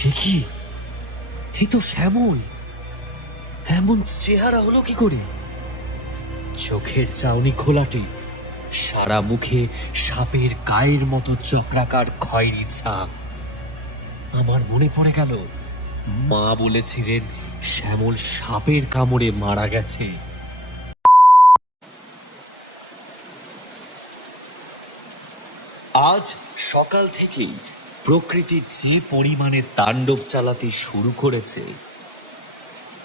সে কি? এ তো শ্যামল। এমন চেহারা হলো কি করে? চোখের চাউনি খোলাটে, সারা মুখে সাপের গায়ের মতো চক্রাকার খয়েরি ছাপ। আমার মনে পড়ে গেল, মা বলেছিলেন শ্যামল সাপের কামড়ে মারা গেছে। আজ সকাল থেকেই প্রকৃতি যে পরিমাণে তাণ্ডব চালাতে শুরু করেছে,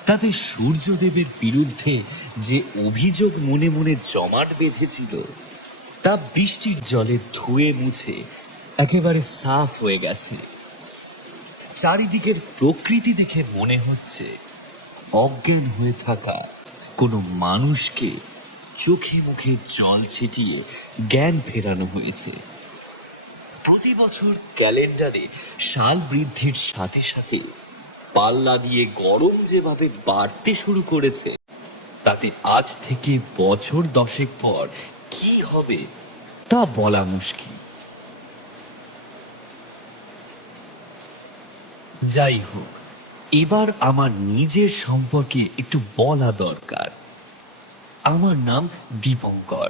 তাতে সূর্যদেবের বিরুদ্ধে যে অভিযোগ মনে মনে জমাট বেঁধেছিল, তা বৃষ্টির জলে ধুয়ে মুছে একেবারে সাফ হয়ে গেছে। চারিদিকের প্রকৃতি দেখে মনে হচ্ছে অজ্ঞান হয়ে থাকা কোনো মানুষকে চোখে মুখে জল ছিটিয়ে জ্ঞান ফেরানো হয়েছে। প্রতি বছর ক্যালেন্ডারে সাল বৃদ্ধির সাথে সাথে পাল্লা দিয়ে গরম যেভাবে বাড়তে শুরু করেছে, তাতে আজ থেকে বছর 10 পর কি হবে তা বলা মুশকিল। যাই হোক, এবার আমার নিজের সম্পর্কে একটু বলা দরকার। আমার নাম দীপঙ্কর।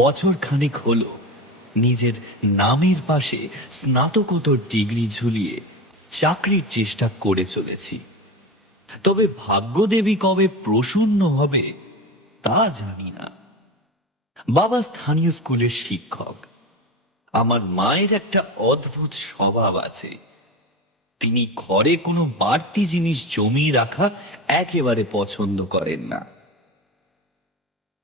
বছর খানেক হলো নিজের নামের পাশে স্নাতকোত্তর ডিগ্রি ঝুলিয়ে চাকরির চেষ্টা করে চলেছি। তবে ভাগ্যদেবী কবে প্রসন্ন হবে তা জানি না। বাবা স্থানীয় স্কুলের শিক্ষক। আমার মায়ের একটা অদ্ভুত স্বভাব আছে, তিনি ঘরে কোনো বাড়তি জিনিস জমিয়ে রাখা একেবারে পছন্দ করেন না।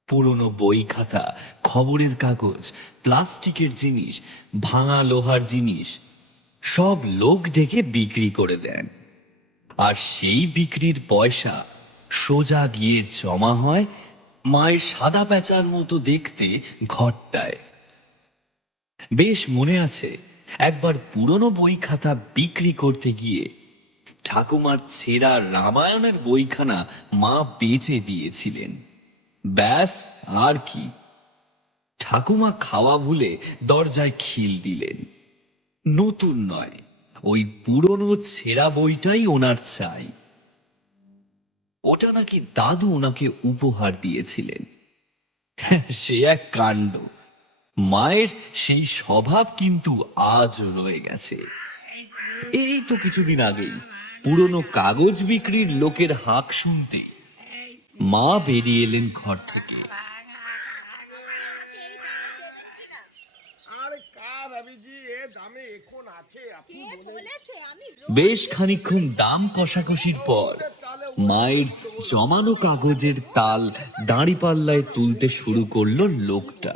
পুরনো বই খাতা, খবরের কাগজ, প্লাস্টিকের জিনিস, ভাঙা লোহার জিনিস সব লোক ডেকে বিক্রি করে দেন, আর সেই বিক্রির পয়সা সোজা গিয়ে জমা হয় মায়ের সাদা প্যাঁচার মতো দেখতে ঘরটায়। বেশ মনে আছে, একবার পুরনো বই খাতা বিক্রি করতে গিয়ে ঠাকুমার ছেঁড়া রামায়ণের বইখানা মা বেচে দিয়েছিলেন। ব্যাস, আর কি। ঠাকুমা খাওয়া ভুলে দরজায় খিল দিলেন। নতুন নয়, ওই পুরনো ছেঁড়া বইটাই ওনার চাই। ওটা নাকি দাদু ওনাকে উপহার দিয়েছিলেন। সে এক কাণ্ড। মায়ের সেই স্বভাব কিন্তু আজও রয়ে গেছে। এই তো কিছুদিন আগেই পুরনো কাগজ বিক্রির লোকের হাঁক শুনতে মা বেরিয়ে এলেন ঘর থেকে। বেশ খানিকক্ষণ দাম কষাকষির পর মায়ের জমানো কাগজের তাল দাঁড়িপাল্লায় তুলতে শুরু করলো লোকটা।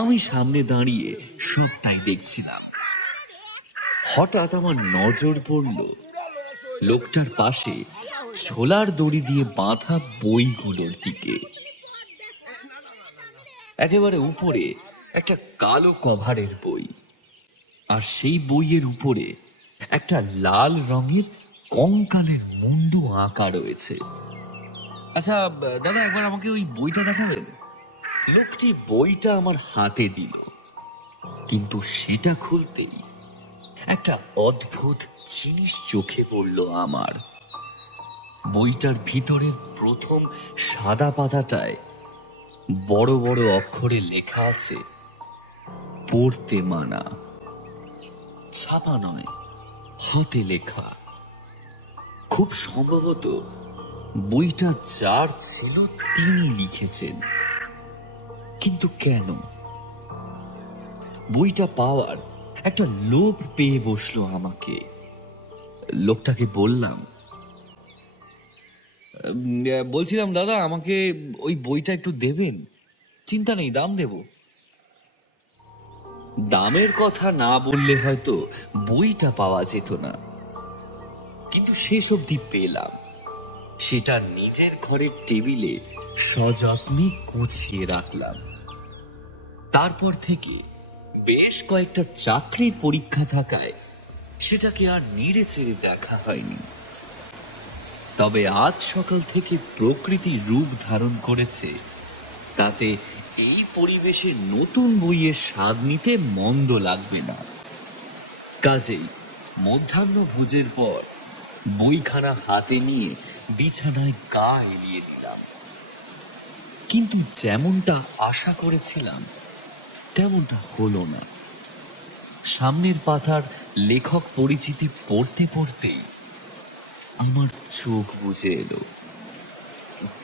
আমি সামনে দাঁড়িয়ে সবটাই দেখছিলাম। হঠাৎ আমার নজর পড়ল লোকটার পাশে ছোলার দড়ি দিয়ে বাঁধা বইগুলোর দিকে। একেবারে উপরে একটা কালো কভারের বই, আর সেই বইয়ের উপরে একটা লাল রঙের কঙ্কালের মুন্ডু আঁকা রয়েছে। আচ্ছা দাদা, একবার আমাকে ওই বইটা দেখাবেন। লোকটি বইটা আমার হাতে দিল, কিন্তু সেটা খুলতেই একটা অদ্ভুত জিনিস চোখে পড়ল আমার। বইটার ভিতরের প্রথম সাদা পাতাটায় বড় বড় অক্ষরে লেখা আছে পড়তে মানা। ছাপা নয়, হাতে লেখা। খুব সম্ভবত বইটা যার ছিল তিনি লিখেছেন। কিন্তু কেন? বইটা পাওয়ার একটা লোভ পেয়ে বসলো আমাকে। লোকটাকে বললাম, বলছিলাম দাদা, আমাকে ওই বইটা একটু দেবেন। চিন্তা নেই, দাম দেব। দামের কথা না বললে হয়তো বইটা পাওয়া যেত না, কিন্তু শেষ অবধি পেলাম। সেটা নিজের ঘরের টেবিলে সযত্নে গুছিয়ে রাখলাম। তারপর থেকে বেশ কয়েকটা চাকরির পরীক্ষা থাকায় সেটাকে আর নেড়ে চেড়ে দেখা হয়নি। তবে আজ সকাল থেকে প্রকৃতি রূপ ধারণ করেছে, তাতে এই পরিবেশে নতুন বইয়ের স্বাদ নিতে মন্দ লাগবে না। কাজেই মধ্যাহ্ন ভোজের পর বইখানা হাতে নিয়ে বিছানায় গা এলিয়ে দিলাম। কিন্তু যেমনটা আশা করেছিলাম তেমনটা হলো না। সামনের পাতার লেখক পরিচিতি পড়তে পড়তেই আমার চোখ বুজে এলো।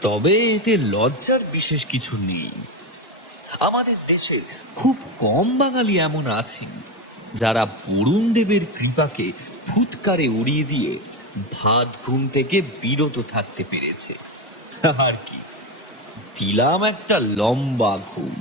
তবে এতে লজ্জার বিশেষ কিছু নেই। আমাদের দেশের খুব কম বাঙালি এমন আছেন যারা বরুণ দেবের কৃপাকে ফুৎকারে উড়িয়ে দিয়ে ভাত ঘুম থেকে বিরত থাকতে পেরেছে। আর কি, দিলাম একটা লম্বা ঘুম।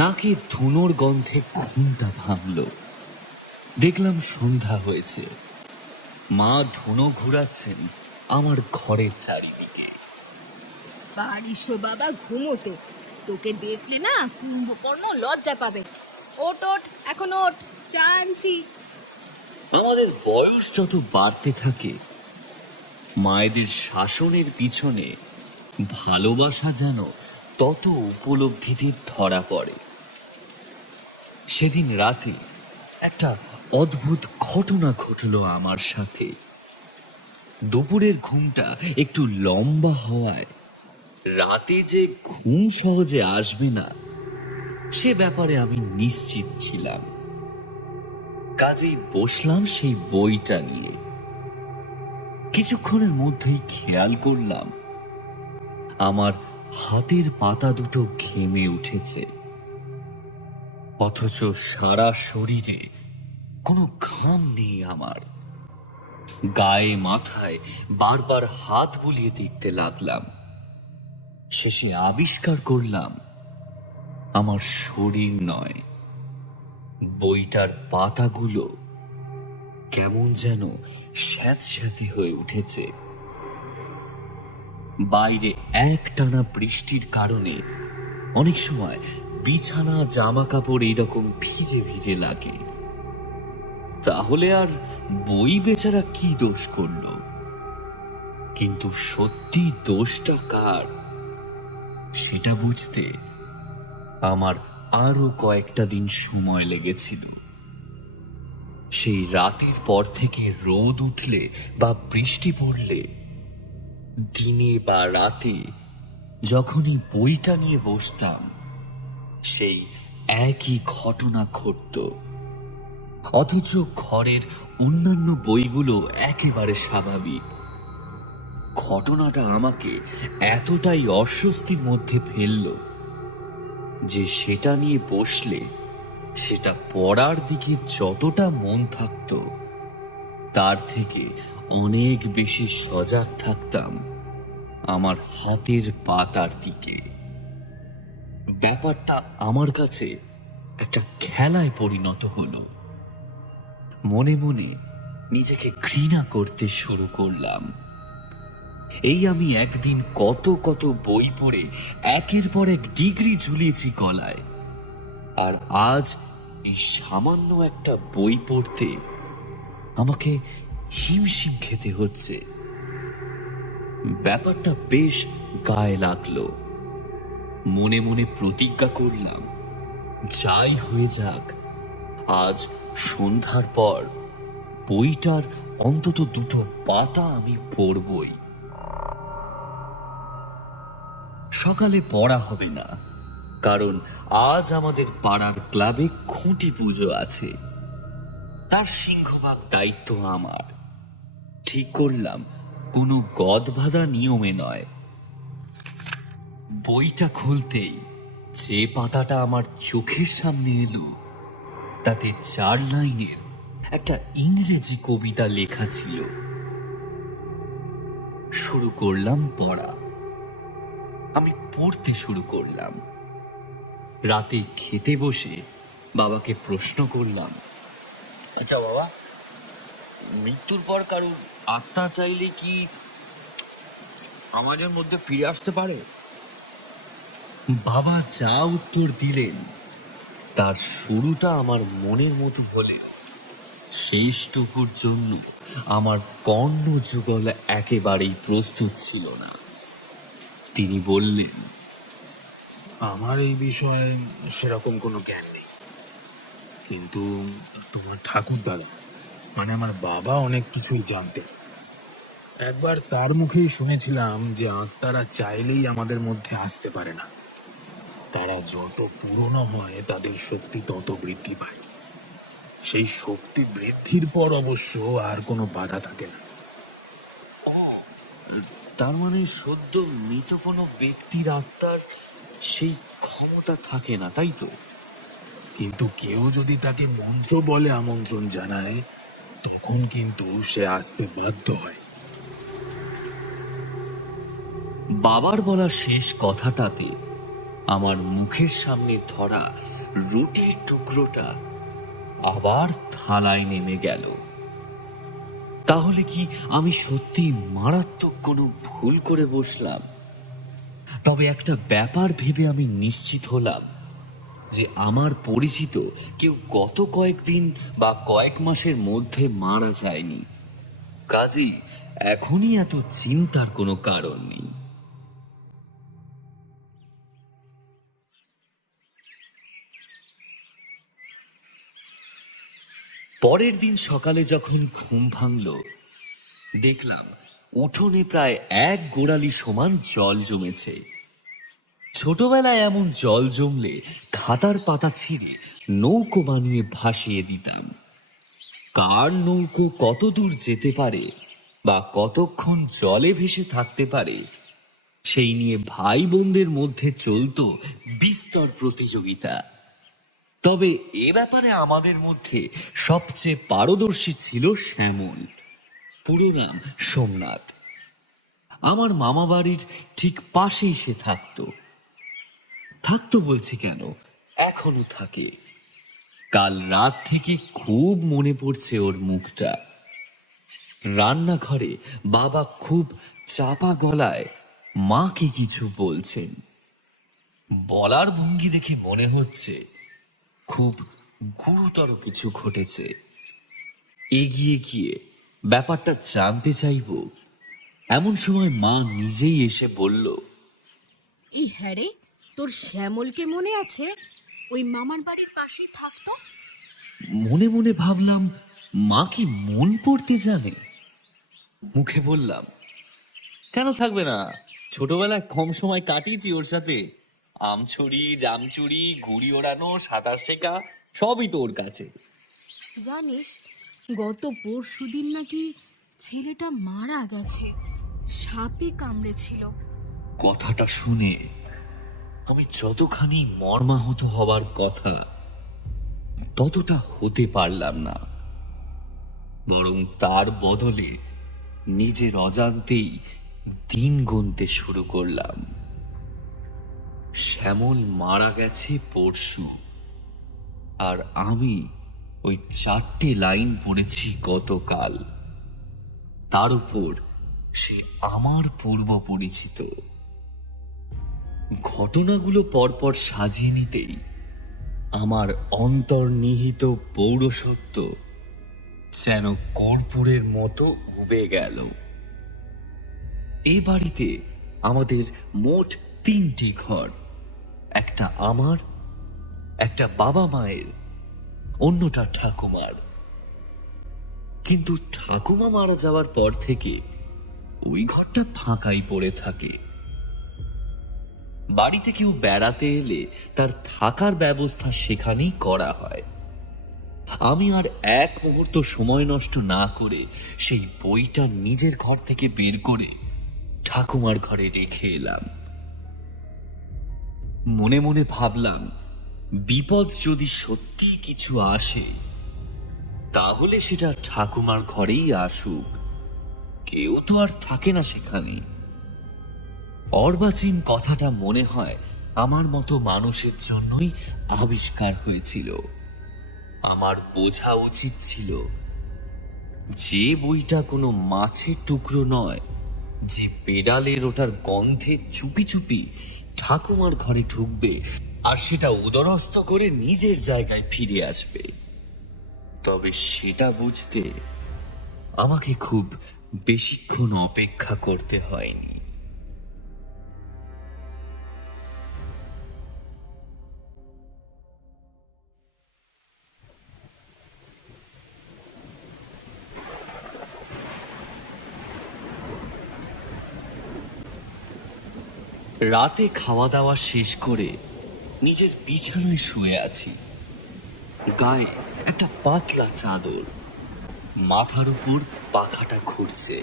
নাকে ধুনোর গন্ধে ঘুমটা ভাঙল। দেখলাম সন্ধ্যা হয়েছে। মা ধুনো ঘুরাচ্ছেন আমার ঘরের চারিদিকে। পারিস বাবা ঘুমোতে, তোকে দেখলে না কুম্ভকর্ণ লজ্জা পাবে। ওট ওট, এখন ওট, চা আনছি। আমাদের বয়স যত বাড়তে থাকে মায়েদের শাসনের পিছনে ভালোবাসা যেন তত উপলব্ধিতে ধরা পড়ে। সেদিন রাতে একটা অদ্ভুত ঘটনা ঘটল আমার সাথে। দুপুরের ঘুমটা একটু লম্বা হওয়ায় রাতে যে ঘুম সহজে আসবে না সে ব্যাপারে আমি নিশ্চিত ছিলাম। কাজেই বসলাম সেই বইটা নিয়ে। কিছুক্ষণের মধ্যেই খেয়াল করলাম আমার হাতের পাতা দুটো ঘেমে উঠেছে, অথচ সারা শরীরে কোনো ঘাম নেই আমার। গায়ে মাথায় বারবার হাত বুলিয়ে দেখতে লাগলাম। শেষে আবিষ্কার করলাম আমার শরীর নয়, বইটার পাতাগুলো কেমন যেন স্যাঁতস্যাঁতে হয়ে উঠেছে। বাইরে একটানা বৃষ্টির কারণে অনেক সময় বিছানা জামা কাপড় এইরকম ভিজে ভিজে লাগে। তাহলে আর বই বেচারা কি দোষ করল? কিন্তু সত্যি দোষটা কার সেটা বুঝতে আমার আরো কয়েকটা দিন সময় লেগেছিল। সেই রাতের পর থেকে রোদ উঠলে বা বৃষ্টি পড়লে, দিনে বা রাতে যখনই বইটা নিয়ে বসতাম সেই একই ঘটনা ঘটত। অথচ ঘরের অন্যান্য বইগুলো একেবারে স্বাভাবিক। ঘটনাটা আমাকে এতটাই অস্বস্তির মধ্যে ফেলল যে সেটা নিয়ে বসলে সেটা পড়ার দিকে যতটা মন থাকত তার থেকে অনেক বেশি সজাগ থাকতাম আমার হাতের পাতার দিকে। ব্যাপারটা আমার কাছে একটা খেলায় পরিণত হলো। মনে মনে নিজেকে ঘৃণা করতে শুরু করলাম। এই আমি একদিন কত কত বই পড়ে একের পর এক ডিগ্রি ঝুলিয়েছি গলায়, আর আজ এই সামান্য একটা বই পড়তে আমাকে হিমশিম খেতে হচ্ছে। ব্যাপারটা বেশ গায়ে লাগলো। মনে মনে প্রতিজ্ঞা করলাম, যাই হয়ে যাক আজ সন্ধ্যার পর বইটার অন্তত দুটো পাতা আমি পড়বই। সকালে পড়া হবে না, কারণ আজ আমাদের পাড়ার ক্লাবে খুঁটি পুজো আছে। তার সিংহভাগ দায়িত্ব আমার। ঠিক করলাম কোনো গদবাঁধা নিয়মে নয়। বইটা খুলতেই যে পাতাটা আমার চোখের সামনে এলো তাতে 4 লাইনের একটা ইংরেজি কবিতা লেখা ছিল। শুরু করলাম পড়া। আমি পড়তে শুরু করলাম। রাতে খেতে বসে বাবাকে প্রশ্ন করলাম, আচ্ছা বাবা, মৃত্যুর পর কারোর আত্মা চাইলে কি আমাদের মধ্যে ফিরে আসতে পারে? বাবা যা উত্তর দিলেন তার শুরুটা আমার মনের মতো হলে শেষটুকুর জন্য আমার কর্ণ যুগল একেবারেই প্রস্তুত ছিল না। তিনি বললেন, আমার এই বিষয়ে সেরকম কোনো জ্ঞান নেই, কিন্তু তোমার ঠাকুর দাদা মানে আমার বাবা অনেক কিছুই জানতেন। একবার তার মুখেই শুনেছিলাম যে আত্মারা চাইলেই আমাদের মধ্যে আসতে পারে না, তারা যত পুরনো হয় তাদের শক্তি তত বৃদ্ধি পায়। সেই শক্তি বৃদ্ধির পর অবশ্য আর কোনো বাধা থাকে না। তার মানে সদ্য মৃত কোনো ব্যক্তির আত্মার সেই ক্ষমতা থাকে না, তাই তো? কিন্তু কেউ যদি তাকে মন্ত্র বলে আমন্ত্রণ জানায়, তখন কিন্তু সে আসতে বাধ্য হয়। বাবার বলা শেষ কথাটাতে আমার মুখের সামনে ধরা রুটির টুকরোটা আবার থালায় নেমে গেল। তাহলে কি আমি সত্যি মারাত্মক কোনো ভুল করে বসলাম? তবে একটা ব্যাপার ভেবে আমি নিশ্চিত হলাম যে আমার পরিচিত কেউ গত কয়েকদিন বা কয়েক মাসের মধ্যে মারা যায়নি। কাজেই এখনই এত চিন্তার কোনো কারণ নেই। পরের দিন সকালে যখন ঘুম ভাঙল, দেখলাম উঠোনে প্রায় এক গোড়ালি সমান জল জমেছে। ছোটবেলায় এমন জল জমলে খাতার পাতা ছিঁড়ে নৌকো বানিয়ে ভাসিয়ে দিতাম। কার নৌকো কত দূর যেতে পারে বা কতক্ষণ জলে ভেসে থাকতে পারে সেই নিয়ে ভাই বোনদের মধ্যে চলতো বিস্তর প্রতিযোগিতা। তবে এ ব্যাপারে আমাদের মধ্যে সবচেয়ে পারদর্শী ছিল শ্যামল, পুরো নাম সোমনাথ। আমার মামা বাড়ির ঠিক পাশেই সে থাকতো। বলছি কেন, এখনো থাকে। কাল রাত থেকে খুব মনে পড়ছে ওর মুখটা। রান্নাঘরে বাবা খুব চাপা গলায় মাকে কিছু বলছেন। বলার ভঙ্গি দেখে মনে হচ্ছে খুব গুরুতর কিছু ঘটেছে। এগিয়ে গিয়ে ব্যাপারটা জানতে চাইব, এমন সময় মা নিজেই এসে বলল, এই হ্যাঁ রে, তোর শ্যামলকে মনে আছে? ওই মামার বাড়ির পাশেই থাকতো। মনে মনে ভাবলাম মা কি মন পড়তে জানে। মুখে বললাম, কেন থাকবে না, ছোটবেলায় কম সময় কাটিয়েছি ওর সাথে। আমছড়ি, জামচুরি, ঘুড়ি ওড়ানো, সাঁতার শেখা সবই তো ওর কাছে। জানিস, গত পরশুদিন নাকি ছেলেটা মারা গেছে, সাপে কামড়েছিল। কথাটা শুনে আমি যতখানি মর্মাহত হবার কথা ততটা হতে পারলাম না, বরং তার বদলে নিজের অজান্তেই দিন গুনতে শুরু করলাম। শ্যামল মারা গেছে পরশু, আর আমি ওই 4টে লাইন পড়েছি গতকাল। তার উপর সে আমার পূর্ব পরিচিত। ঘটনাগুলো পরপর সাজিয়ে নিতেই আমার অন্তর্নিহিত পৌরসত্ব যেন কর্পূরের মতো উবে গেল। এই বাড়িতে আমাদের মোট 3টি ঘর, একটা আমার, একটা বাবা মায়ের, অন্যটা ঠাকুমার। কিন্তু ঠাকুমা মারা যাওয়ার পর থেকে ওই ঘরটা ফাঁকাই পড়ে থাকে। বাড়িতে কেউ বেড়াতে এলে তার থাকার ব্যবস্থা সেখানেই করা হয়। আমি আর এক মুহূর্ত সময় নষ্ট না করে সেই বইটা নিজের ঘর থেকে বের করে ঠাকুমার ঘরে রেখে এলাম। মনে মনে ভাবলাম, বিপদ যদি সত্যি কিছু আসে তাহলে সেটা ঠাকুমার ঘরেই আসুক, কেউ তো আর থাকে না সেখানে। অর্বাচীন কথাটা মনে হয় আমার মতো মানুষের জন্যই আবিষ্কার হয়েছিল। আমার বোঝা উচিত ছিল যে বইটা কোনো মাছের টুকরো নয়, যে বেড়ালের ওটার গন্ধে চুপি চুপি ঠাকুমার ঘরে ঢুকবে আর সেটা উদরস্থ করে নিজের জায়গায় ফিরে আসবে, তবে সেটা বুঝতে আমাকে খুব বেশিক্ষণ অপেক্ষা করতে হয়নি। রাতে খাওয়া দাওয়া শেষ করে নিজের বিছানায় শুয়ে আছি। গায়ে একটা পাতলা চাদর, মাথার উপর পাখাটা ঘুরছে।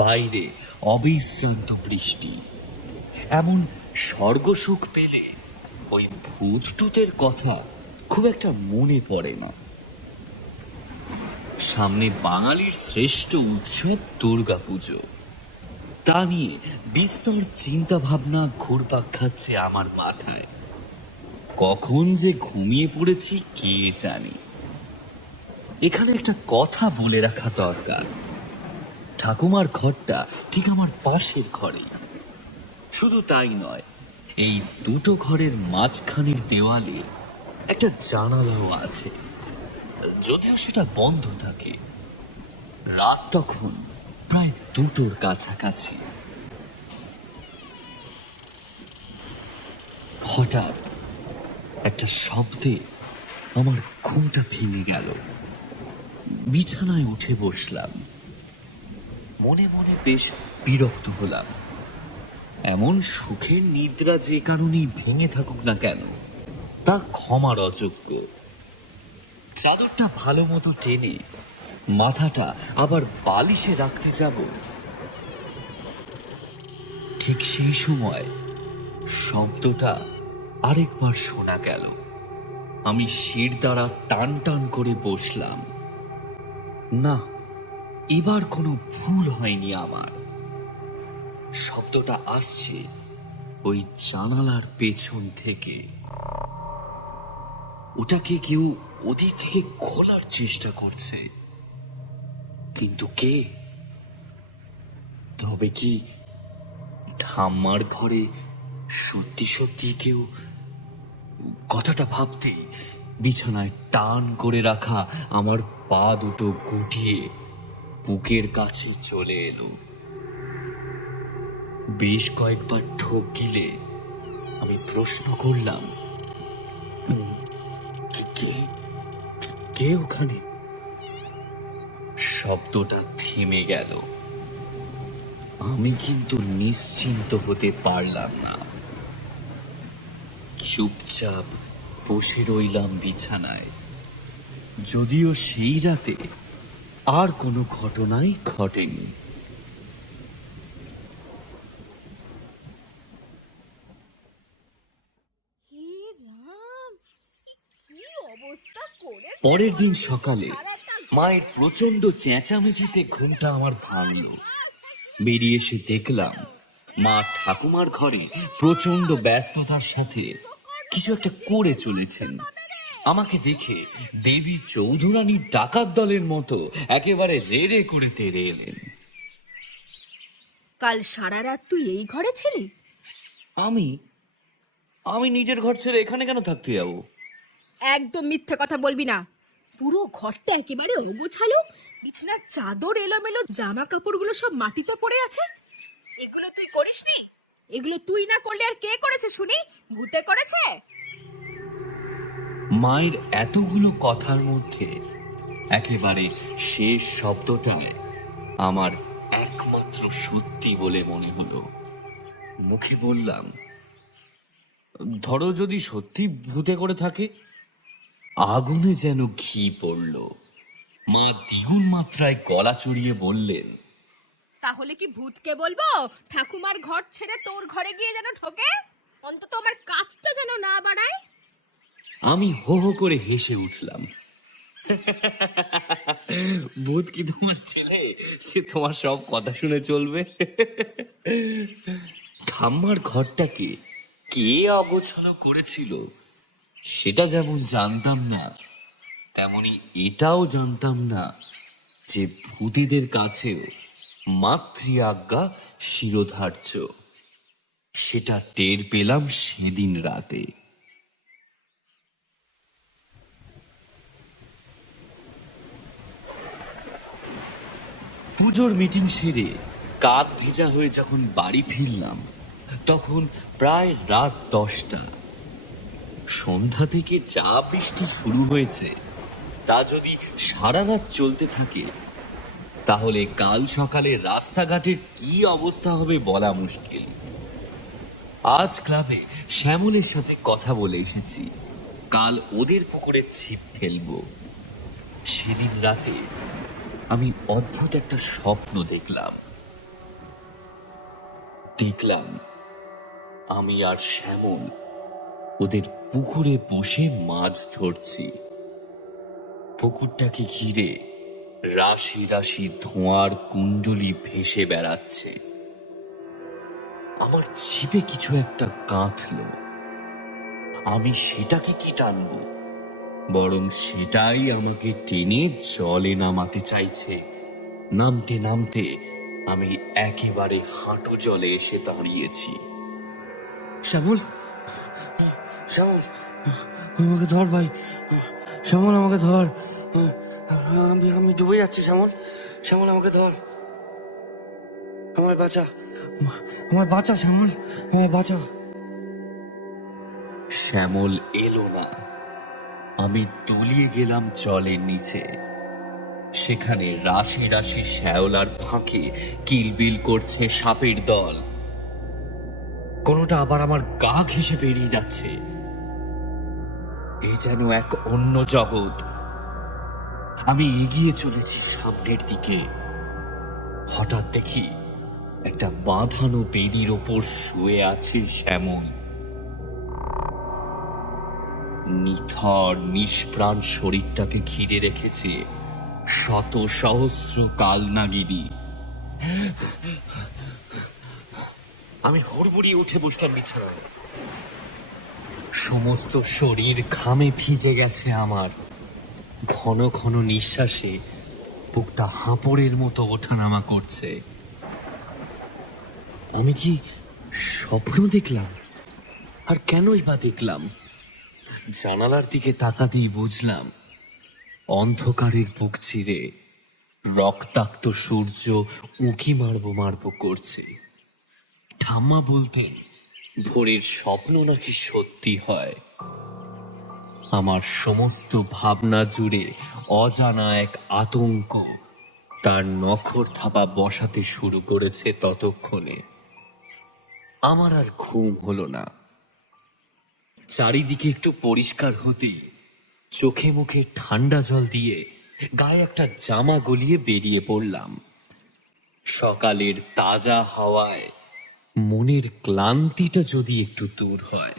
বাইরে অবিশ্রান্ত বৃষ্টি। এমন স্বর্গসুখ পেলে ওই ভূত টুতের কথা খুব একটা মনে পড়ে না। সামনে বাঙালির শ্রেষ্ঠ উৎসব দুর্গাপুজো, তা নিয়ে বিস্তর চিন্তা ভাবনা ঘুরপাক খাচ্ছে আমার মাথায়। কখন যে ঘুমিয়ে পড়েছি কে জানে। এখানে একটা কথা বলে রাখা দরকার। ঠাকুমার ঘরটা ঠিক আমার পাশের ঘরে। শুধু তাই নয়, এই দুটো ঘরের মাঝখানের দেওয়ালে একটা জানালাও আছে, যদিও সেটা বন্ধ থাকে। রাত তখন প্রায় 2টোর কাছাকাছি। হঠাৎ একটা শব্দে আমার ঘুমটা ভেঙে গেল। বিছানায় উঠে বসলাম। মনে মনে বেশ বিরক্ত হলাম। এমন সুখের নিদ্রা যে কারণেই ভেঙে থাকুক না কেন, তা ক্ষমার অযোগ্য। চাদরটা ভালো মতো টেনে মাথাটা আবার বালিশে রাখতে যাব, ঠিক সেই সময় শব্দটা আরেকবার শোনা গেল। আমি শির দ্বারা টান টান করে বসলাম। না, এবার কোনো ভুল হয়নি আমার। শব্দটা আসছে ওই জানালার পেছন থেকে। ওটাকে কেউ ওদিক থেকে খোলার চেষ্টা করছে, কিন্তু কে? তবে কি ঠাম্মার ঘরে সত্যি সত্যি কেউ? কথাটা ভাবতেই বিছানায় টান করে রাখা আমার পা দুটো গুটিয়ে বুকের কাছে চলে এলো। বেশ কয়েকবার ঠোক গিলে আমি প্রশ্ন করলাম, কে কে ওখানে? শব্দটা থেমে গেল। আমি কিন্তু নিশ্চিন্ত হতে পারলাম না। চুপচাপ বসে রইলাম বিছানায়। যদিও সেই রাতে আর কোনো ঘটনাই ঘটেনি। হে রাম, কি অবস্থা করেছে পরের দিন বলতো? সকালে সারাটা মায়ের প্রচন্ড চেঁচামেচিতে ঘুমটা আমার ভাঙল। বেরিয়ে এসে দেখলাম মা ঠাকুমার ঘরে প্রচন্ড ব্যস্ততার সাথে কিছু একটা করে চলেছেন। আমাকে দেখে দেবী চৌধুরানীর ডাকাত দলের মতো একেবারে রেড়ে করে তেড়ে এলেন। কাল সারা রাত তুই এই ঘরে ছিলি? আমি আমি নিজের ঘর ছেড়ে এখানে কেন থাকতে যাবো? একদম মিথ্যে কথা বলবি না। পুরো ঘরটা একেবারে অগোছালো, বিছানার চাদর এলোমেলো, জামা কাপড়গুলো সব মাটিতে পড়ে আছে। এগুলো তুই করিসনি? এগুলো তুই না করলে আর কে করেছে শুনি? ভূতে করেছে? মায়ের এতগুলো কথার মধ্যে একেবারে শেষ শব্দটায় আমার একমাত্র সত্যি বলে মনে হলো। মুখে বললাম, ধরো যদি সত্যি ভূতে করে থাকে। আগুনে যেন ঘি পড়ল। মা দ্বিগুণ মাত্রায় গলা চড়িয়ে বললেন, তাহলে কি ভূতকে বলবো ঠাকুমার ঘর ছেড়ে তোর ঘরে গিয়ে যেন ঢোকে? অন্তত আমার কাজটা যেন না বাড়ায়। আমি হো হো করে হেসে উঠলাম। ভূত কি তোমার ছেলে, সে তোমার সব কথা শুনে চলবে? ঠাম্মার ঘরটাকে কে অগোছালো করেছিল সেটা যেমন জানতাম না, তেমনি এটাও জানতাম না যে ভূতিদের কাছেও মাতৃ আজ্ঞা শিরোধার্য। সেটা টের পেলাম সেদিন রাতে। পুজোর মিটিং সেরে কাক ভেজা হয়ে যখন বাড়ি ফিরলাম তখন প্রায় রাত 10টা। সন্ধ্যা থেকে যা বৃষ্টি শুরু হয়েছে তা যদি সারা রাত চলতে থাকে তাহলে কাল সকালে রাস্তাঘাটের কি অবস্থা হবে বলা মুশকিল। আজ ক্লাবে শ্যামলের সাথে কথা বলে এসেছি, কাল ওদের পুকুরে ছিপ ফেলবো। সেদিন রাতে আমি অদ্ভুত একটা স্বপ্ন দেখলাম আমি আর শ্যামল ওদের পুকুরে বসে মাছ ধরছি। পুকুরটাকে ঘিরে রাশি রাশি ধোঁয়ার কুণ্ডলি ভেসে বেড়াচ্ছে। আমার ছিপে কিছু একটা কাঁথলো। আমি সেটাকে কি টানবো, বরং সেটাই আমাকে টেনে জলে নামাতে চাইছে। নামতে নামতে আমি একেবারে হাঁটু জলে এসে দাঁড়িয়েছি। শ্যামল, শ্যামল, আমাকে ধর ভাই, শ্যামল আমাকে ধর, আমি আমি ডুবে যাচ্ছি। শ্যামল, শ্যামল আমাকে ধর, আমার বাঁচা, আমার বাঁচা শ্যামল, আমার বাঁচা। শ্যামল এলো না। আমি তলিয়ে গেলাম জলের নিচে। সেখানে রাশি রাশি শ্যাওলার ফাঁকে কিলবিল করছে সাপের দল। কোনোটা আবার আমার গা ঘেঁষে বেরিয়ে যাচ্ছে। এ যেন এক অন্য জগৎ। আমি এগিয়ে চলেছি সামনের দিকে। হঠাৎ দেখি একটা বাঁধানো বেদির ওপর শুয়ে আছে শ্যামল। নিথর নিষ্প্রাণ শরীরটাকে ঘিরে রেখেছে শত সহস্র কালনাগিনী। আমি হুড়মুড়িয়ে উঠে বসলাম বিছানায়। সমস্ত শরীর ঘামে ভিজে গেছে আমার। ঘন ঘন নিঃশ্বাসে বুকটা হাঁপড়ের মতো ওঠানামা করছে। আমি কি স্বপ্ন দেখলাম? আর কেনই বা দেখলাম? জানালার দিকে তাকাতেই বুঝলাম অন্ধকারের বুক চিরে রক্তাক্ত সূর্য উঁকি মারবো করছে। ঠাম্মা বলতেন ভোরের স্বপ্ন নাকি সত্যি হয়। আমার সমস্ত ভাবনা জুড়ে অজানা এক আতঙ্ক তার নখর থাবা বসাতে শুরু করেছে। ততক্ষণে আমার আর ঘুম হলো না। চারিদিকে একটু পরিষ্কার হতে চোখে মুখে ঠান্ডা জল দিয়ে গায়ে একটা জামা গলিয়ে বেরিয়ে পড়লাম। সকালের তাজা হাওয়ায় মনের ক্লান্তিটা যদি একটু দূর হয়।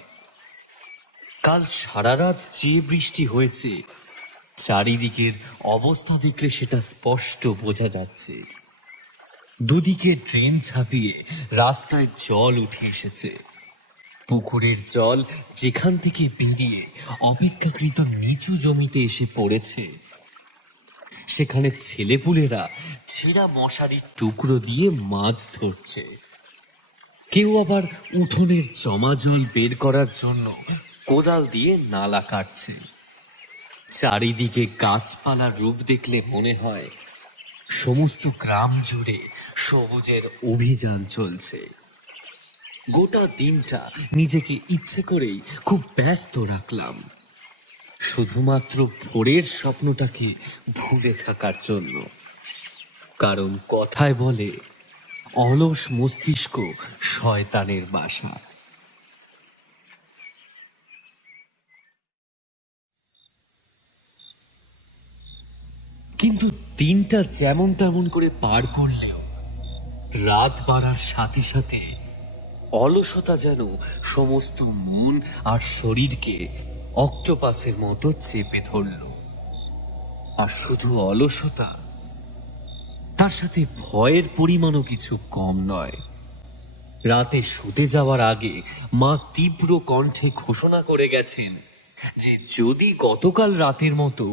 কাল সারা রাত যে বৃষ্টি হয়েছে চারিদিকের অবস্থা দেখলে সেটা স্পষ্ট বোঝা যাচ্ছে। দুদিকে ড্রেন ছাপিয়ে রাস্তায় জল উঠে এসেছে। পুকুরের জল যেখান থেকে বেরিয়ে অপেক্ষাকৃত নিচু জমিতে এসে পড়েছে সেখানে ছেলেপুলেরা ছেঁড়া মশারির টুকরো দিয়ে মাছ ধরছে। কেউ আবার উঠোনের জমা জল বের করার জন্য কোদাল দিয়ে নালা কাটছে। চারিদিকে গাছপালার রূপ দেখলে মনে হয় সমস্ত গ্রাম জুড়ে সবুজের অভিযান চলছে। গোটা দিনটা নিজেকে ইচ্ছে করেই খুব ব্যস্ত রাখলাম, শুধুমাত্র ভোরের স্বপ্নটাকে ভুলে থাকার জন্য। কারণ কথায় বলে অলস মস্তিষ্ক শয়তানের বাসা। কিন্তু দিনটা যেমন তেমন করে পার করলেও রাত বাড়ার সাথে সাথে অলসতা যেন সমস্ত মন আর শরীরকে অক্টোপাসের মতো চেপে ধরল। আর শুধু অলসতা, তার সাথে ভয়ের পরিমাণও কিছু কম নয়। রাতে শুতে যাওয়ার আগে মা তীব্র কণ্ঠে ঘোষণা করে গেছেন যে যদি গতকাল রাতের মতো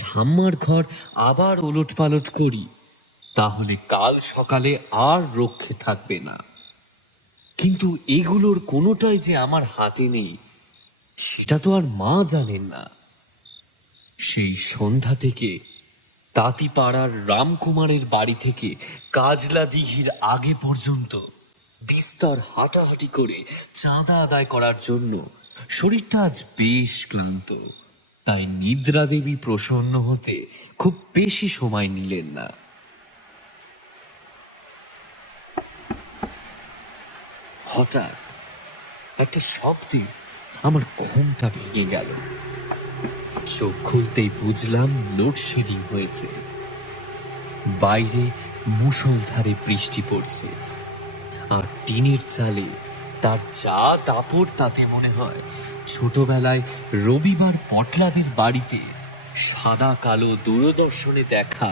ঠাম্মার ঘর আবার ওলটপালট করি তাহলে কাল সকালে আর রক্ষে থাকবে না। কিন্তু এগুলোর কোনোটাই যে আমার হাতে নেই সেটা তো আর মা জানেন না। সেই সন্ধ্যা থেকে তাঁতিপাড়ার রামকুমারের বাড়ি থেকে কাজলা দিঘির আগে পর্যন্ত বিস্তর হাঁটাহাঁটি করে চাঁদা আদায় করার জন্য শরীরটা আজ বেশ ক্লান্ত। তাই নিদ্রা দেবী প্রসন্ন হতে খুব বেশি সময় নিলেন না। হঠাৎ একটা শব্দে আমার ঘুমটা ভেঙে গেল। চোখ খুলতেই বুঝলাম লোডশেডিং হয়েছে। বাইরে মুষলধারে বৃষ্টি পড়ছে, আর টিনের চালে তার যা দাপট তাতে মনে হয় ছোটবেলায় রবিবার পটলাদের বাড়িতে সাদা কালো দূরদর্শনে দেখা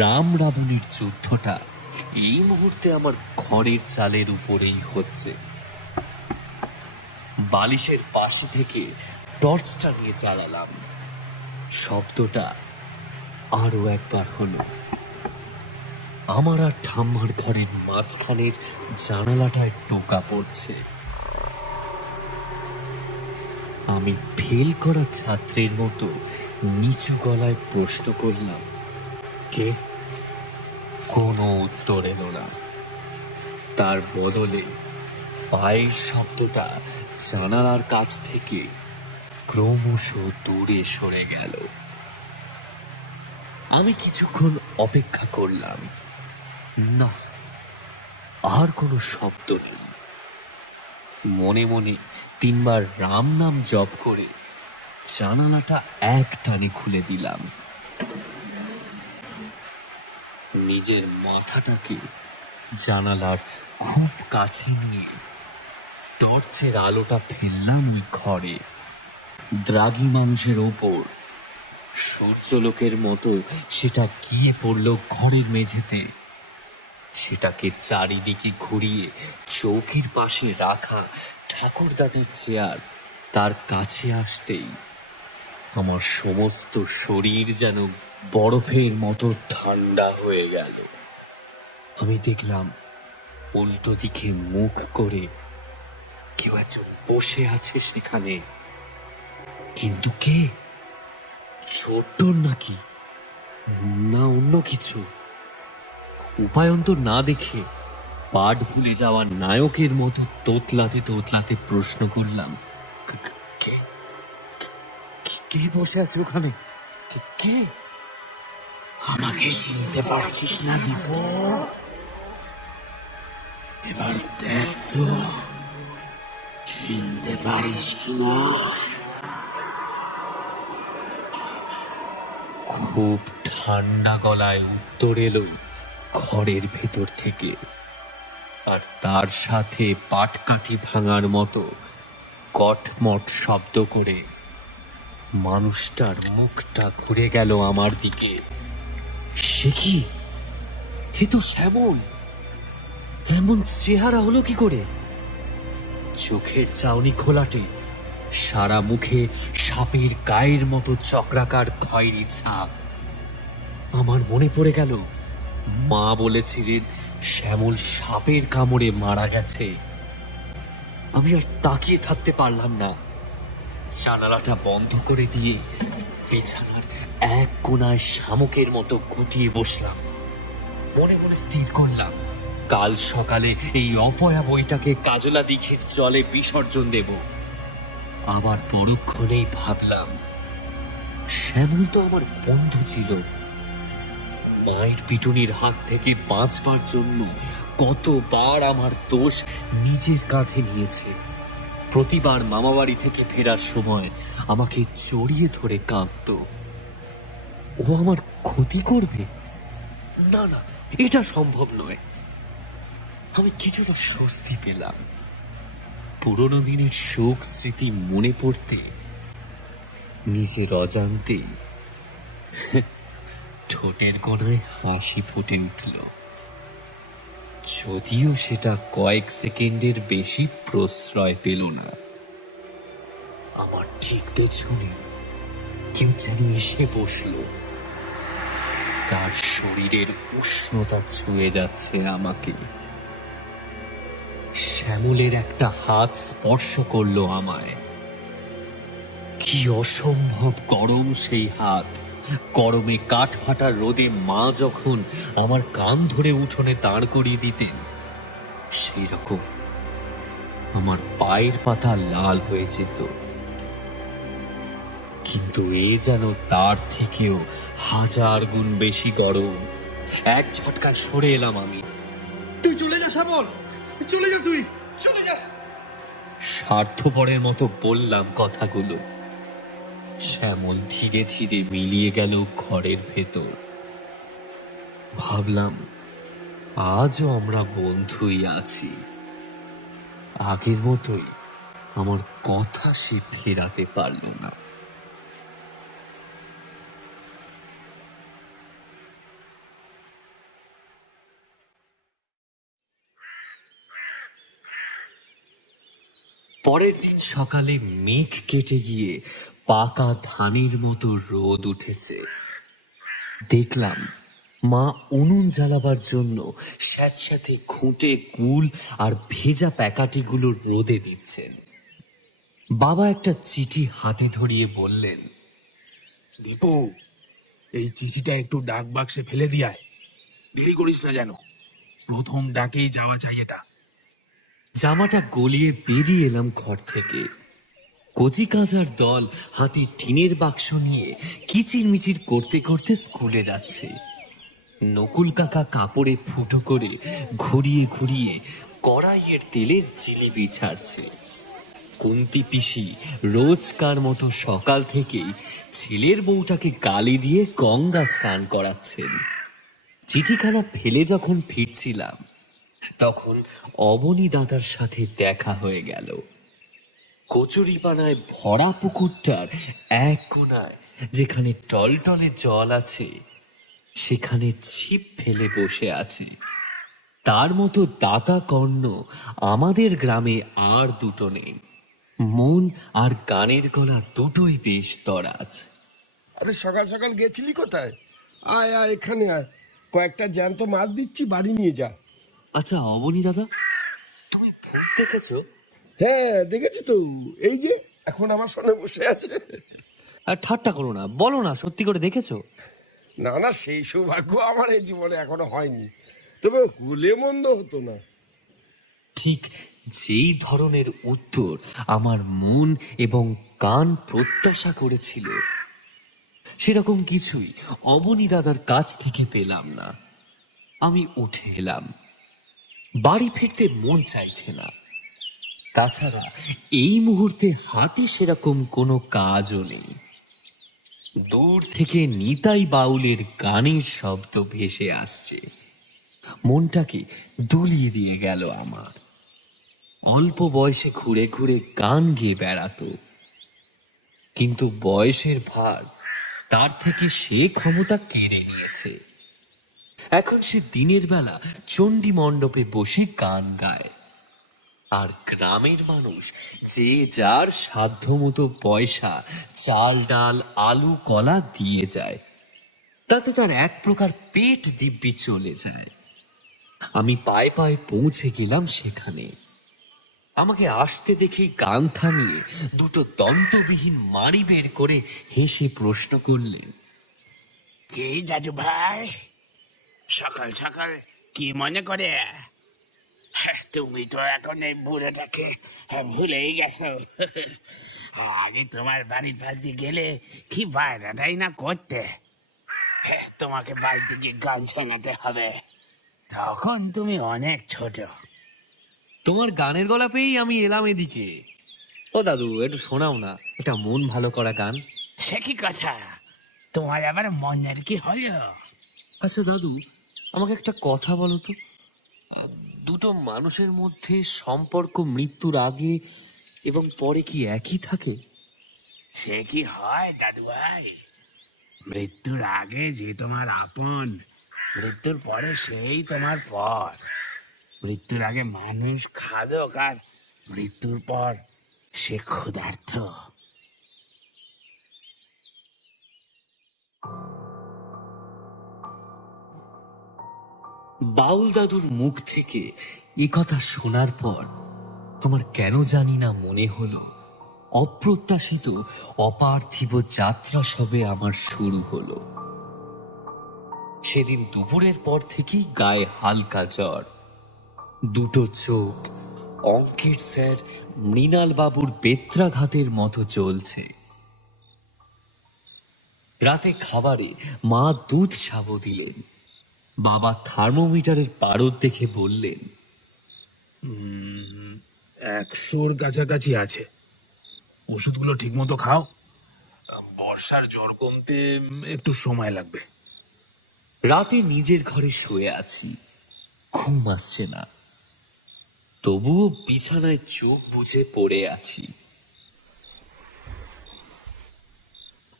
রাম রাবণের যুদ্ধটা এই মুহূর্তে আমার ঘরের চালের উপরেই হচ্ছে। বালিশের পাশে থেকে টর্চটা নিয়ে চালালাম। শব্দটা আরো একবার হলো। আমার আর ঠাম্মার ঘরের মাঝখানের জানালাটায় টোকা পড়ছে। আমি ফেল করা ছাত্রের মতো নিচু গলায় প্রশ্ন করলাম, কে? কোনো উত্তর এলো না। তার বদলে পায়ের শব্দটা জানালার কাছ থেকে ক্রমশ দূরে সরে গেল। আমি কিছুক্ষণ অপেক্ষা করলাম। না, আর কোনো শব্দ নেই। মনে মনে 3 বার রাম নাম জপ করে জানালাটা এক টানে খুলে দিলাম। নিজের মাথাটাকে জানালার খুব কাছে নিয়ে টর্চের আলোটা ফেললাম ওই ঘরে। দ্রাঘিমাংশের ওপর সূর্যলোকের মতো সেটা গিয়ে পড়ল ঘরের মেঝেতে। সেটাকে চারিদিকে ঘুরিয়ে চৌকির পাশে রাখা ঠাকুরদাদের চেয়ার তার কাছে আসতেই আমার সমস্ত শরীর যেন বরফের মতো ঠান্ডা হয়ে গেল। আমি দেখলাম উল্টো দিকে মুখ করে কেউ একজন বসে আছে সেখানে। কিন্তু কে? ছোট্ট নাকি, না অন্য কিছু? উপায়ন্তর না দেখে পাঠ ভুলে যাওয়া নায়কের মতো তোতলাতে তোতলাতে প্রশ্ন করলাম, কে? কে বসে আছে ওখানে? কে? আমাকে চিনতে পারছিস না দীপু? এবার দেখ তো চিনতে পারিস না। খুব ঠান্ডা গলায় উত্তর এলো ঘরের ভেতর থেকে, আর তার সাথে পাটকাঠি ভাঙার মতো কটমট শব্দ করে মানুষটার মুখটা ঘুরে গেল আমার দিকে। সে কি? এ তো শ্যামল! এমন চেহারা হলো কি করে? চোখের চাউনি খোলাটে, সারা মুখে সাপের গায়ের মতো চক্রাকার খয়েরি ছাপ। আমার মনে পড়ে গেল মা বলেছিলেন শ্যামল সাপের কামড়ে মারা গেছে। আমি আর তাকিয়ে থাকতে পারলাম না। জানালাটা বন্ধ করে দিয়ে বিছানার এক কোণায় শামুকের মতো গুটিয়ে বসলাম। মনে মনে স্থির করলাম কাল সকালে এই অপয়া বইটাকে কাজলা দিঘির জলে বিসর্জন দেব। আবার পরক্ষণেই ভাবলাম, শ্যামল তো আমার বন্ধু ছিল। মায়ের পিটুনির হাত থেকে বাঁচবার জন্য কতবার আমার দোষ নিজের কাঁধে নিয়েছে। প্রতিবার মামাবাড়ি থেকে ফেরার সময় আমাকে জড়িয়ে ধরে কাঁদত। ও আমার ক্ষতি করবে? না না, এটা সম্ভব নয়। আমি কিছুটা স্বস্তি পেলাম। পুরোনো দিনের শোক স্মৃতি মনে পড়তে নিজের অজান্তেই ঠোঁটের কোণায় হাসি ফুটে উঠল, যদিও সেটা কয়েক সেকেন্ডের বেশি প্রশ্রয় পেল না। আমার ঠিক পেছনে কেউ যেন এসে বসল। তার শরীরের উষ্ণতা ছুঁয়ে যাচ্ছে আমাকে। শ্যামলের একটা হাত স্পর্শ করলো আমায়। কি অসম্ভব গরম সেই হাত! গরমে কাঠ ফাটা রোদে মা যখন আমার কান ধরে উঠোনে দাঁড় করিয়ে দিতেন, সেই রকম আমার পায়ের পাতা লাল হয়ে যেত। কিন্তু এ যেন তার থেকেও হাজার গুণ বেশি গরম। এক ঝটকায় সরে এলাম আমি। তুই চলে যা শ্যামল, চলে যা, তুই চলে যা। স্বার্থপরের মতো বললাম কথাগুলো। শ্যামল ধীরে ধীরে মিলিয়ে গেল ঘরের ভেতর। ভাবলাম আজও আমরা বন্ধুই আছি। আগের মতোই আমার কথা সে ফেরাতে পারল না। পরের দিন সকালে মেঘ কেটে গিয়ে পাকা ধানের মতো রোদ উঠেছে। দেখলাম মা উনুন জ্বালাবার জন্য স্যাঁতস্যাঁতে খুঁটে কুল আর ভেজা প্যাকাটিগুলো রোদে দিচ্ছেন। বাবা একটা চিঠি হাতে ধরিয়ে বললেন, দীপু, এই চিঠিটা একটু ডাক বাক্সে ফেলে দিয়ায়, দেরি করিস না যেন, প্রথম ডাকেই যাওয়া চাই এটা। জামাটা গলিয়ে বেরিয়ে এলাম ঘর থেকে। কচি কাঁচার দল হাতে টিনের বাক্স নিয়ে কিচিরমিচির করতে করতে স্কুলে যাচ্ছে। নকুল কাকা কাপড়ে ফুটো করে ঘুরিয়ে ঘুরিয়ে কড়াইয়ের তেলে জিলিপি ছাড়ছে। কুন্তি পিসি রোজকার মতো সকাল থেকেই ছেলের বউটাকে গালি দিয়ে গঙ্গা স্নান করাচ্ছেন। চিঠিখানা ফেলে যখন ফিরছিলাম, তখন অবনী দাদার সাথে দেখা হয়ে গেল। কচুরিপানায় ভরা পুকুরটার এক কোণায় যেখানে টলটলে জল আছে, সেখানে ছিপ ফেলে বসে আছে। তার মতো দাতা কর্ণ আমাদের গ্রামে আর দুটো নেই। মন আর গানের গলা দুটোই বেশ দরাজ। আরে সকাল সকাল গেছিলি কোথায়? আয় আয়, এখানে আয়, কয়েকটা জ্যান্ত মাছ দিচ্ছি, বাড়ি নিয়ে যা। আচ্ছা অবনী দাদা, তুমি ভূত দেখেছো? হ্যাঁ দেখেছি তো, এই যে এখন আমার সামনে বসে আছে। আর ঠাট্টা করো না, বলো না, সত্যি করে দেখেছো? না না, সেই সৌভাগ্য আমার এই জীবনে এখনো হয়নি, তবে হলে মন্দ হতো না। ঠিক যেই ধরনের উত্তর আমার মন এবং কান প্রত্যাশা করেছিল, সেরকম কিছুই অবনী দাদার কাছ থেকে পেলাম না। আমি উঠে এলাম। বাড়ি ফিরতে মন চাইছে না। তাছাড়া এই মুহূর্তে হাতে সেরকম কোনো কাজও নেই। দূর থেকে নিতাই বাউলের গানের শব্দ ভেসে আসছে। মনটাকে দুলিয়ে দিয়ে গেল আমার। অল্প বয়সে ঘুরে ঘুরে গান গেয়ে বেড়াতো, কিন্তু বয়সের ভার তার থেকে সে ক্ষমতা কেড়ে নিয়েছে। এখন সে দিনের বেলা চণ্ডী মণ্ডপে বসে গান গায়, আর গ্রামের মানুষ যে যার সাধ্যমতো পয়সা, চাল ডাল আলু কলা দিয়ে যায়, তাতে তার এক প্রকার পেট দিব্যি চলে যায়। আমি পায়ে পায়ে পৌঁছে গেলাম সেখানে। আমাকে আসতে দেখে গান থামিয়ে দুটো দন্তবিহীন মাড়ি বের করে হেসে প্রশ্ন করলেন, কে দাদু ভাই, সকাল সকাল কি মনে করে? তুমি তো এখন এই বুড়োটাকে ভুলেই গেছো। আগে তোমার বাড়ির পাশ দিয়ে গেলে কি বাইরাটাই না করতে। তোমাকে বাড়িতে গিয়ে গান শোনাতে হবে, তখন তুমি অনেক ছোট। তোমার গানের গলা পেয়েই আমি এলাম এদিকে। ও দাদু, একটু শোনাও না, এটা মন ভালো করা গান। সে কি কথা, তোমার আবার মনের কি হলো? আচ্ছা দাদু, আমাকে একটা কথা বলো তো, দুটো মানুষের মধ্যে সম্পর্ক মৃত্যুর আগে এবং পরে কি একই থাকে? সে কি হয় দাদু ভাই? মৃত্যুর আগে যে তোমার আপন, মৃত্যুর পরে সেই তোমার পর। মৃত্যুর আগে মানুষ খাদক, আর মৃত্যুর পর সে ক্ষুধার্ত। বাউল দাদুর মুখ থেকে এ কথা শোনার পর আমার কেন জানি না মনে হলো অপ্রত্যাশিত অপার্থিব যাত্রা সবে আমার শুরু হলো। সেদিন দুপুরের পর থেকেই গায়ে হালকা জ্বর, দুটো চোখ অঙ্কের স্যার মৃণাল বাবুর বেত্রাঘাতের মতো চলছে। রাতে খাবারে মা দুধ সাবো দিলেন। বাবা থার্মোমিটারের পারদ দেখে বললেন, 100-র কাছাকাছি আছে। ওষুধগুলো ঠিক মতো খাও। বর্ষার জ্বর কমতে একটু সময় লাগবে। রাতে নিজের ঘরে শুয়ে আছি, ঘুম আসছে না, তবুও বিছানায় চোখ বুজে পড়ে আছি।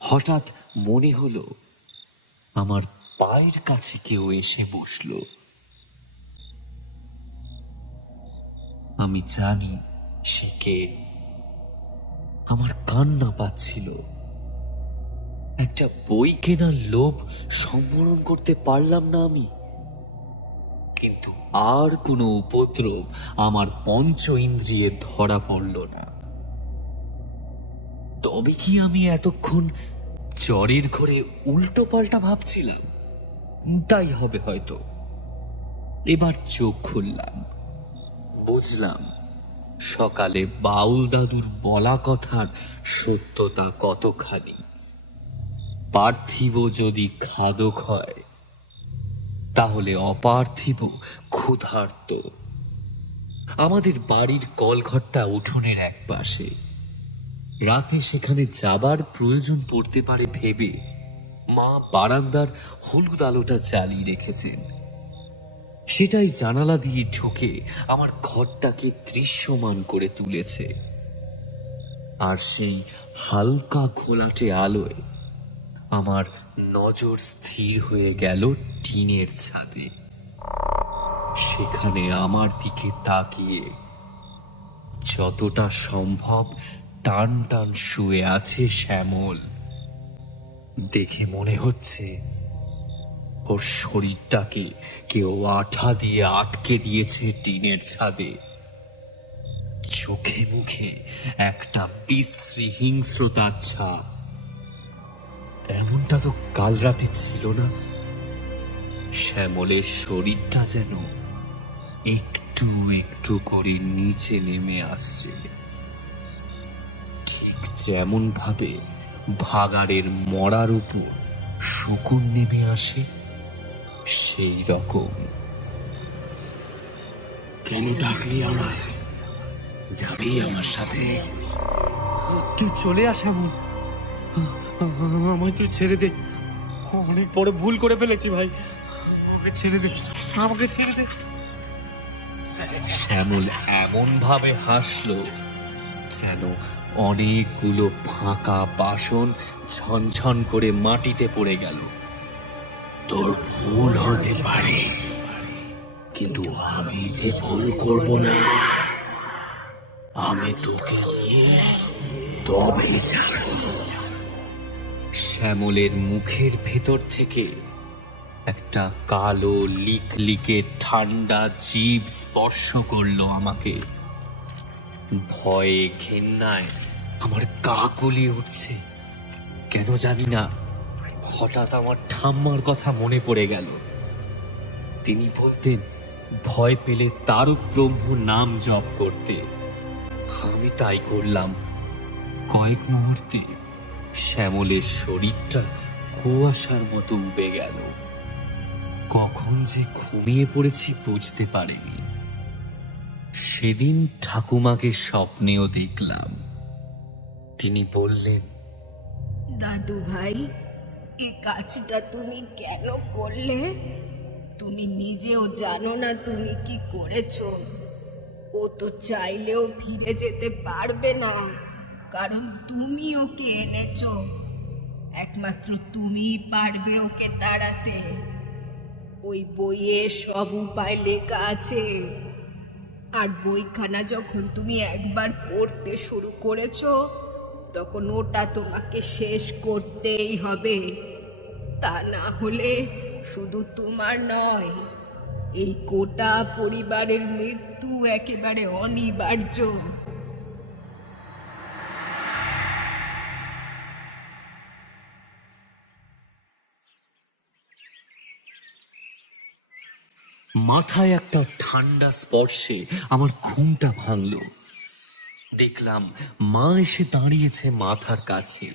হঠাৎ মনে হলো আমার পায়ের কাছে কেউ এসে বসলো। আমি জানি সে কে। আমার কান্না পাচ্ছিল। একটা বই কেনার লোভ সম্বরণ করতে পারলাম না আমি। কিন্তু আর কোনো উপদ্রব আমার পঞ্চ ইন্দ্রিয়ে ধরা পড়ল না। তবে কি আমি এতক্ষণ জ্বরের ঘরে উল্টো পাল্টা ভাবছিলাম? তাই হবে হয়তো। এবার চোখ খুললাম, বুঝলাম সকালে বাউল দাদুর বলা কথার সত্যতা কতখানি। পার্থিব যদি খাদক হয়, তাহলে অপার্থিব ক্ষুধার্ত। আমাদের বাড়ির কলঘরটা উঠোনের এক পাশে। রাতে সেখানে যাবার প্রয়োজন পড়তে পারে ভেবে মা বারান্দার হলুদ আলোটা জ্বালিয়ে রেখেছেন। সেটাই জানালা দিয়ে ঢুকে আমার ঘরটাকে দৃশ্যমান করে তুলেছে। আর সেই হালকা ঘোলাটে আলোয় আমার নজর স্থির হয়ে গেল টিনের ছাদে। সেখানে আমার দিকে তাকিয়ে যতটা সম্ভব টান টান শুয়ে আছে শ্যামল। দেখে মনে হচ্ছে ওর শরীরটাকে কেউ আঠা দিয়ে আটকে দিয়েছে টিনের ছাদে। চোখে মুখে একটা বিশ্রী হিংস্রতার ছাপ। এমনটা তো কাল রাতে ছিল না। শ্যামলের শরীরটা যেন একটু একটু করে নিচে নেমে আসছে, ঠিক যেমন ভাবে ভাগাড়ের মরার উপর শকুন নেমে আসে, সেই রকম। কেন ডাকলি আমায়? যাবি আমার সাথে? তুই চলে আস এমন, আমায় তুই ছেড়ে দে। অনেক বড় ভুল করে ফেলেছি ভাই, আমাকে ছেড়ে দে, আমাকে ছেড়ে দে। শ্যামল এমন ভাবে হাসলো যেন অনেকগুলো ফাঁকা বাসন ঝনঝন করে মাটিতে পড়ে গেল। তোর ভুল হতে পারে, কিন্তু আমি যে ভুল করব না। আমি তোকে নিয়ে তবেই যাব। শ্যামলের মুখের ভেতর থেকে একটা কালো লিকলিকে ঠান্ডা জীব স্পর্শ করলো আমাকে। ভয়ে ঘেন্নায় আমার গা গুলিয়ে উঠছে। কেন জানি না, হঠাৎ আমার ঠাম্মার কথা মনে পড়ে গেল। তিনি বলতেন ভয় পেলে তারক ব্রহ্ম নাম জপ করতে। আমি তাই করলাম। কয়েক মুহূর্তে শ্যামলের শরীরটা কুয়াশার মতো উবে গেল। কখন যে ঘুমিয়ে পড়েছি বুঝতে পারিনি। সেদিন ঠাকুমাকে স্বপ্নেও দেখলাম। তিনি বললেন, দাদু ভাই, এই কাজটা তুমি কেন করলে? তুমি নিজেও জানো না তুমি কি করেছো। ও তো চাইলেও ফিরে যেতে পারবে না, কারণ তুমি ওকে এনেছো। একমাত্র তুমিই পারবে ওকে তাড়াতে। ওই বইয়ে সব উপায় লেখা আছে। আর বইখানা যখন তুমি একবার পড়তে শুরু করেছো, তখন ওটা তোমাকে শেষ করতেই হবে। তা না হলে শুধু তোমার নয়, এই গোটা পরিবারের মৃত্যু একেবারে অনিবার্য। মাথায় একটা ঠান্ডা স্পর্শে আমার ঘুমটা ভাঙল। দেখলাম মা এসে দাঁড়িয়েছে মাথার কাছে।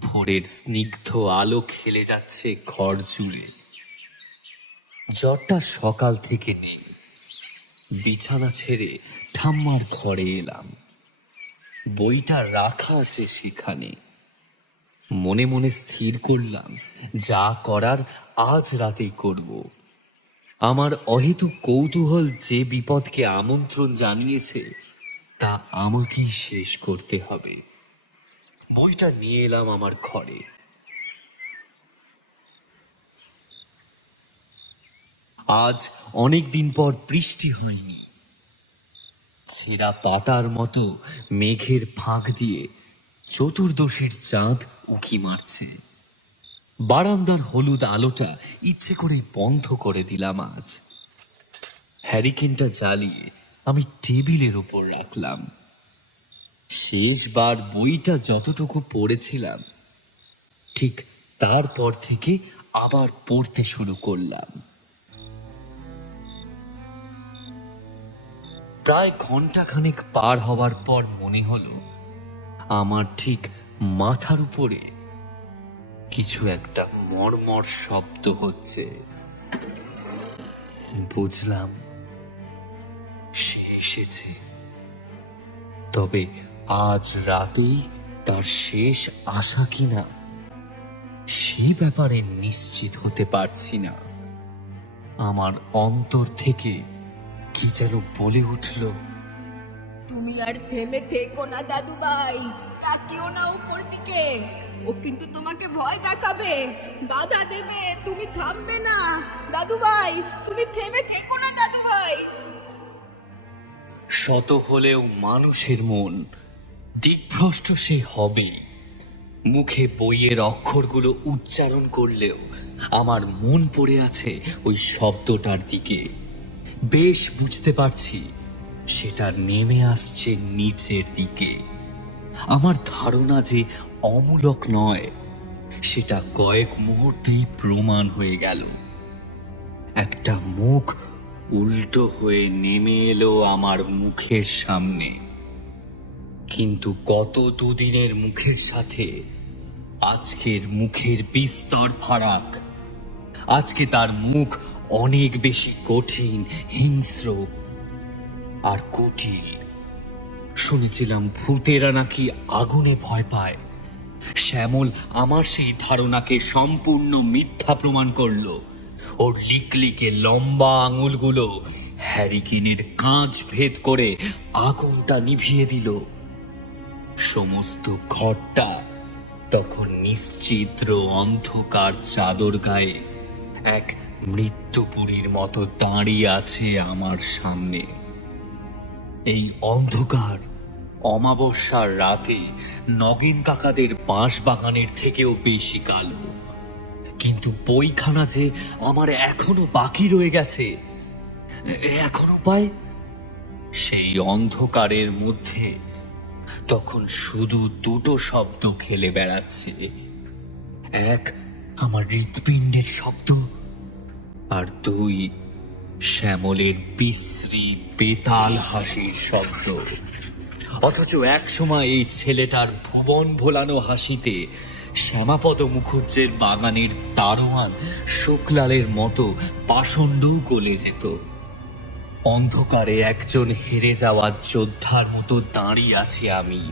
ভোরের স্নিগ্ধ আলো খেলে যাচ্ছে ঘর জুড়ে। জ্বরটা সকাল থেকে নেই। বিছানা ছেড়ে ঠাম্মার ঘরে এলাম। বইটা রাখা আছে সেখানে। মনে মনে স্থির করলাম যা করার আজ রাতেই করব। আমার অহেতুক কৌতূহল যে বিপদকে আমন্ত্রণ জানিয়েছে তা আমাকেই শেষ করতে হবে। বইটা নিয়ে এলাম আমার ঘরে। আজ অনেক দিন পর বৃষ্টি হয়নি। ছেঁড়া পাতার মতো মেঘের ফাঁক দিয়ে চতুর্দশীর চাঁদ উঁকি মারছে। বারান্দার হলুদ আলোটা ইচ্ছে করে বন্ধ করে দিলাম আজ। হ্যারিকেনটা জ্বালিয়ে আমি টেবিলের উপর রাখলাম। শেষবার বইটা যতটুকু পড়েছিলাম ঠিক তারপর থেকে আবার পড়তে শুরু করলাম। প্রায় ঘন্টাখানেক পার হবার পর মনে হলো আমার ঠিক মাথার উপরে কিছু একটা মর্মর শব্দ হচ্ছে। বুঝলাম সে এসেছে, তবে আজ রাতেই তার শেষ আশা কিনা সে ব্যাপারে নিশ্চিত হতে পারছি না। আমার অন্তর থেকে কি যেন বলে উঠল, তুমি আর থেমে থেকো না দাদু ভাই, তাকিও না উপর দিকে। ও কিন্তু তোমাকে ভয় দেখাবে, বাধা দেবে, তুমি থামবে না। দাদু ভাই, তুমি থেমে থেকো না দাদু ভাই। শত হলেও মানুষের মন, দিকভ্রষ্ট সে হবে। মুখে বইয়ের অক্ষরগুলো উচ্চারণ করলেও আমার মন পড়ে আছে ওই শব্দটার দিকে। বেশ বুঝতে পারছি সেটা নেমে আসছে নিচের দিকে। আমার ধারণা যে অমূলক নয় সেটা কয়েক মুহূর্তেই প্রমাণ হয়ে গেল। একটা মুখ উল্টো হয়ে নেমে এলো আমার মুখের সামনে। কিন্তু গত দুদিনের মুখের সাথে আজকের মুখের বিস্তর ফারাক। আজকে তার মুখ অনেক বেশি কঠিন, হিংস্র আর কুটিল। শুনেছিলাম ভূতেরা নাকি আগুনে ভয় পায়। শ্যামল আমার সেই ধারণাকে সম্পূর্ণ মিথ্যা প্রমাণ করলো। ওর লিকলিকে লম্বা আঙুলগুলো হ্যারিকেনের কাঁচ ভেদ করে আগুনটা নিভিয়ে দিল। সমস্ত ঘরটা তখন নিশ্চিদ্র অন্ধকার চাদর গায়ে এক মৃত্যুপুরীর মতো দাঁড়িয়ে আছে আমার সামনে। এই অন্ধকার অমাবস্যার রাতে নগেন কাকাদের বাঁশ বাগানের থেকেও বেশি কালো। কিন্তু বইখানা যে আমার এখনো বাকি রয়ে গেছে, এখনো পায়। সেই অন্ধকারের মধ্যে তখন শুধু দুটো শব্দ খেলে বেড়াচ্ছে। এক আমার হৃৎপিণ্ডের শব্দ, আর দুই শ্যামলের বিশ্রী বেতাল হাসির শব্দ। অথচ এক সময় এই ছেলেটার ভুবন ভোলানো হাসিতে শ্যামাপদ মুখুজ্জের বাগানের দারোয়ান শুক্লালের মতো পাষণ্ডও গলে যেত। অন্ধকারে একজন হেরে যাওয়া যোদ্ধার মতো দাঁড়িয়ে আছি আমি।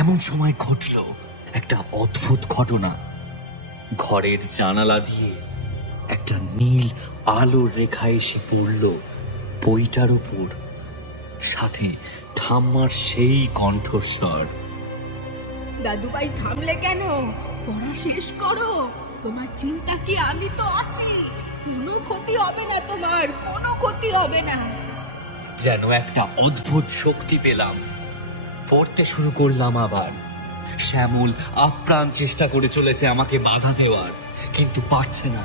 এমন সময় ঘটল একটা অদ্ভুত ঘটনা। ঘরের জানালা দিয়ে একটা নীল আলোর রেখা এসে পড়ল বইটার উপর, সাথে ঠাম্মার সেই কণ্ঠস্বর, দাদু ভাই থামলে কেন? পড়া শেষ করো। তোমার চিন্তা কি, আমি তো আছি। কোনো ক্ষতি হবে না, তোমার কোনো ক্ষতি হবে না। যেন একটা অদ্ভুত শক্তি পেলাম। পড়তে শুরু করলাম আবার। শ্যামল আপ্রাণ চেষ্টা করে চলেছে আমাকে বাধা দেওয়ার, কিন্তু পারছে না।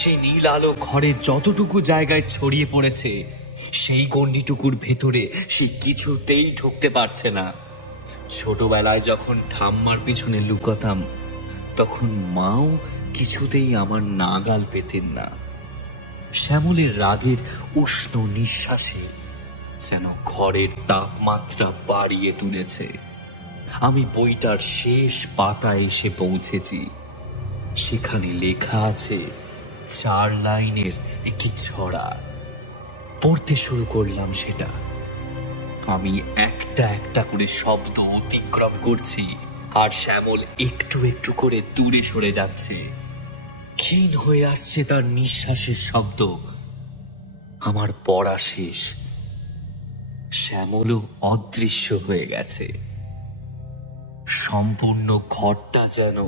সেই নীল আলো ঘরের যতটুকু জায়গায় ছড়িয়ে পড়েছে সেই গণ্ডিটুকুর ভেতরে সে কিছুতেই ঢুকতে পারছে না। ছোটবেলায় যখন ঠাম্মার পিছনে লুকাতাম তখন মাও কিছুতেই আমার নাগাল পেতেন না। শ্যামলের রাগের উষ্ণ নিঃশ্বাসে যেন ঘরের তাপমাত্রা বাড়িয়ে তুলেছে। আমি বইটার শেষ পাতায় এসে পৌঁছেছি। সেখানে লেখা আছে 4 লাইনের একটি ছড়া। পড়তে শুরু করলাম সেটা। আমি একটা একটা করে শব্দ অতিক্রম করছি, আর শ্যামল একটু একটু করে দূরে সরে যাচ্ছে। ক্ষীণ হয়ে আসছে তার নিঃশ্বাসের শব্দ। আমার পড়া শেষ। শ্যামলও অদৃশ্য হয়ে গেছে। সম্পূর্ণ ঘরটা যেন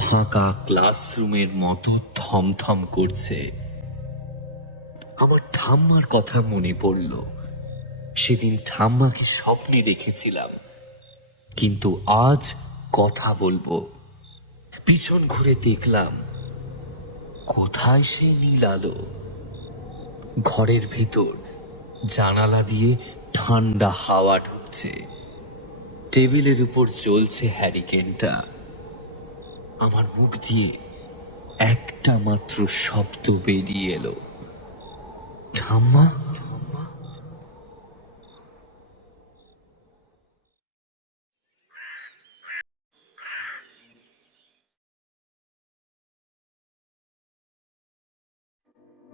ফাঁকা ক্লাসরুমের মতো থমথম করছে। আমার ঠাম্মার কথা মনে পড়ল। সেদিন ঠাম্মাকে স্বপ্নে দেখেছিলাম, কিন্তু আজ কথা বলবো। পিছন ঘুরে দেখলাম, কোথায় সে নীল আলো? ঘরের ভিতর জানালা দিয়ে ঠান্ডা হাওয়া ঢুকছে। টেবিলের উপর জ্বলছে হ্যারিকেনটা। আমার মুখ দিয়ে একটা মাত্র শব্দ বেরিয়ে এলো, ঠাম্মা।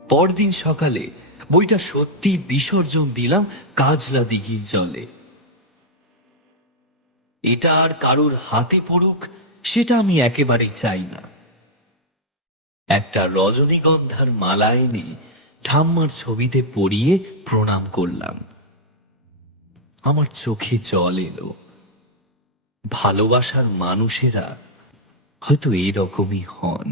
পরদিন সকালে বইটা সত্যি বিসর্জন দিলাম কাজলা দিঘির জলে। এটা আর কারোর হাতে পড়ুক সেটা আমি একেবারেই চাই না। একটা রজনীগন্ধার মালা এনে ঠাম্মার ছবিতে পরিয়ে প্রণাম করলাম। আমার চোখে জল এলো। ভালোবাসার মানুষেরা হয়তো এরকমই হন।